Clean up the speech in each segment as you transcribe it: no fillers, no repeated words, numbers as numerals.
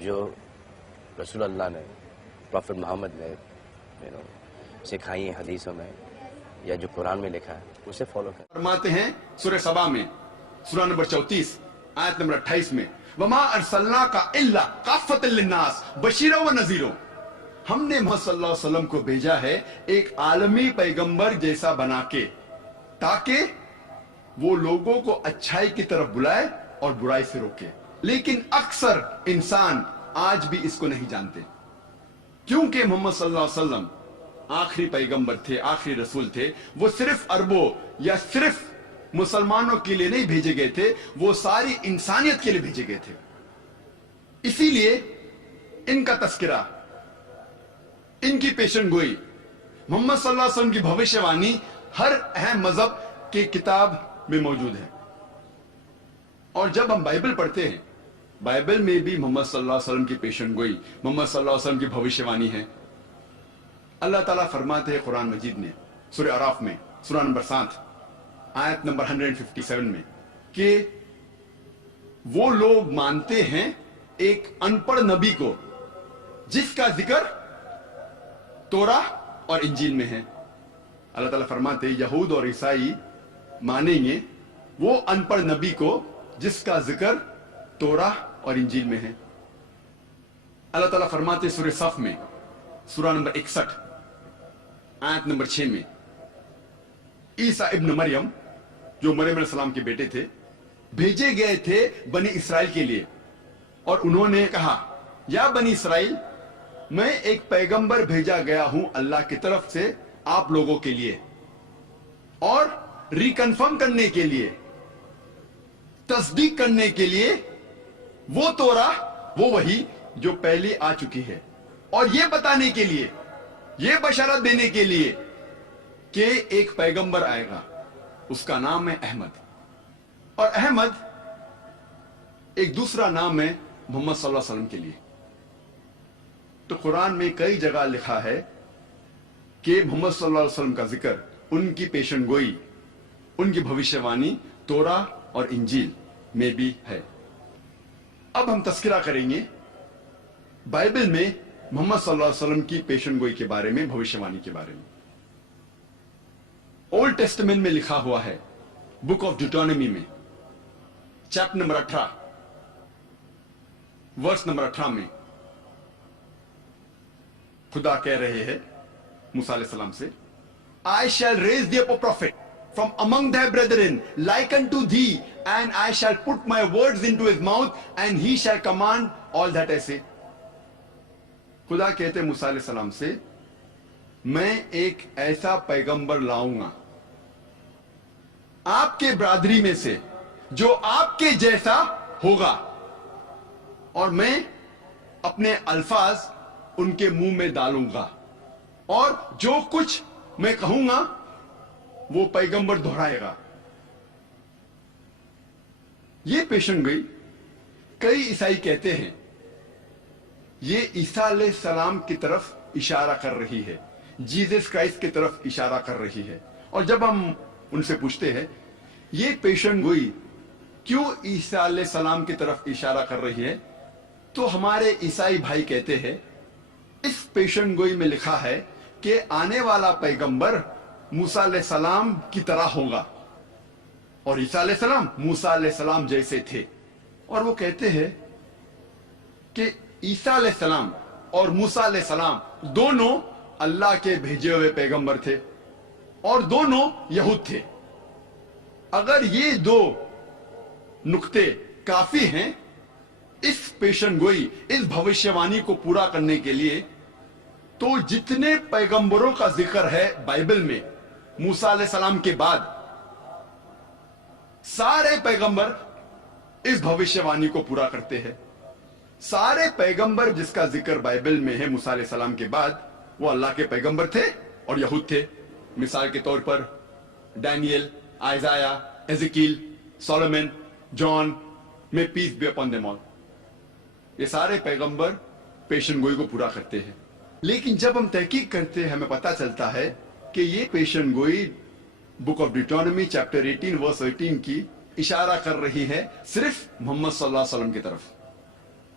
جو رسول اللہ نے پروفٹ محمد نے سکھائی ہیں حدیثوں میں یا جو قرآن میں لکھا ہے اسے فالو کریں. فرماتے ہیں سورہ سبا میں سورہ نمبر 34 آیت نمبر 28 میں وَمَا أَرْسَلْنَاكَ إِلَّا كَافَّةً لِلنَّاسِ بَشِيرًا وَنَذِيرًا. ہم نے محمد صلی اللہ علیہ وسلم کو بھیجا ہے ایک عالمی پیغمبر جیسا بنا کے تاکہ وہ لوگوں کو اچھائی کی طرف بلائے اور برائی سے روکے. لیکن اکثر انسان آج بھی اس کو نہیں جانتے کیونکہ محمد صلی اللہ علیہ وسلم آخری پیغمبر تھے, آخری رسول تھے. وہ صرف عربوں یا صرف مسلمانوں کے لیے نہیں بھیجے گئے تھے, وہ ساری انسانیت کے لیے بھیجے گئے تھے. اسی لیے ان کا تذکرہ, ان کی پیشن گوئی, محمد صلی اللہ علیہ وسلم کی بھوشیہ وانی ہر اہم مذہب کی کتاب میں موجود ہے. اور جب ہم بائبل پڑھتے ہیں, بائبل میں بھی محمد صلی اللہ علیہ وسلم کی پیشن گوئی, محمد صلی اللہ علیہ وسلم کی بھوشیہ وانی ہے. اللہ تعالیٰ فرماتے ہیں قرآن مجید میں سورہ اعراف میں سورہ نمبر 7 آیت نمبر 157 میں کہ وہ لوگ مانتے ہیں ایک ان پڑھ نبی کو جس کا ذکر توراہ اور انجیل میں ہے. اللہ تعالیٰ فرماتے ہیں یہود اور عیسائی مانیں گے وہ ان پڑھ نبی کو جس کا ذکر توراہ اور انجیل میں ہے. اللہ تعالیٰ فرماتے ہیں سورہ صف میں سورہ نمبر 61 آیت نمبر 6 میں عیسیٰ ابن مریم جو مریم علیہ السلام کے بیٹے تھے بھیجے گئے تھے بنی اسرائیل کے لیے, اور انہوں نے کہا یا بنی اسرائیل میں ایک پیغمبر بھیجا گیا ہوں اللہ کی طرف سے آپ لوگوں کے لیے, اور ریکنفرم کرنے کے لیے, تصدیق کرنے کے لیے وہ توراہ وہ وحی جو پہلے آ چکی ہے, اور یہ بتانے کے لیے, یہ بشارت دینے کے لیے کہ ایک پیغمبر آئے گا, اس کا نام ہے احمد. اور احمد ایک دوسرا نام ہے محمد صلی اللہ علیہ وسلم کے لیے. تو قرآن میں کئی جگہ لکھا ہے کہ محمد صلی اللہ علیہ وسلم کا ذکر, ان کی پیشن گوئی, ان کی بھوشیہ وانی توراہ اور انجیل میں بھی ہے. اب ہم تذکرہ کریں گے بائبل میں محمد صلی اللہ علیہ وسلم کی پیشن گوئی کے بارے میں, بھوشیہ وانی کے بارے میں. اولڈ ٹیسٹمنٹ میں لکھا ہوا ہے بک آف ڈیوٹرونومی میں چیپٹر نمبر 18 ورس نمبر 18 میں خدا کہہ رہے ہیں موسیٰ علیہ السلام سے I shall raise thee up a prophet from among thy brethren like unto thee, and I shall put my words into his mouth, and he shall command all that I say. خدا کہتے موسیٰ علیہ السلام سے میں ایک ایسا پیغمبر لاؤں گا آپ کے برادری میں سے جو آپ کے جیسا ہوگا, اور میں اپنے الفاظ ان کے منہ میں ڈالوں گا, اور جو کچھ میں کہوں گا وہ پیغمبر دہرائے گا. یہ پیشن گوئی کئی عیسائی کہتے ہیں یہ عیسیٰ علیہ السلام کی طرف اشارہ کر رہی ہے, جیزس کرائسٹ کی طرف اشارہ کر رہی ہے. اور جب ہم ان سے پوچھتے ہیں یہ پیشن گوئی کیوں عیسیٰ علیہ السلام کی طرف اشارہ کر رہی ہے, تو ہمارے عیسائی بھائی کہتے ہیں اس پیشن گوئی میں لکھا ہے کہ آنے والا پیغمبر موسیٰ علیہ السلام کی طرح ہوگا, اور عیسیٰ علیہ السلام موسیٰ علیہ السلام جیسے تھے. اور وہ کہتے ہیں کہ عیسیٰ علیہ السلام اور موسیٰ علیہ السلام دونوں اللہ کے بھیجے ہوئے پیغمبر تھے, اور دونوں یہود تھے. اگر یہ دو نقطے کافی ہیں اس پیشن گوئی, اس بھوشیہ وانی کو پورا کرنے کے لیے, تو جتنے پیغمبروں کا ذکر ہے بائبل میں موسیٰ علیہ السلام کے بعد, سارے پیغمبر اس بھوشیہ وانی کو پورا کرتے ہیں. سارے پیغمبر جس کا ذکر بائبل میں ہے موسیٰ علیہ السلام کے بعد وہ اللہ کے پیغمبر تھے اور یہود تھے. مثال کے طور پر ڈینیل, آئزایا, ایزیکیل, سولومن, جان, میں peace be upon them all, یہ سارے پیغمبر پیشن گوئی کو پورا کرتے ہیں. لیکن جب ہم تحقیق کرتے ہیں ہمیں پتہ چلتا ہے کہ یہ پیشن گوئی بک آف ڈیوٹرونومی چیپٹر 18 ورس 18 کی اشارہ کر رہی ہے صرف محمد صلی اللہ علیہ وسلم کی طرف,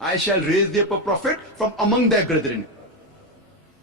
I shall raise thee up a prophet from among thy brethren.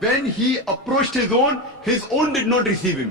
When he approached his own did not receive him.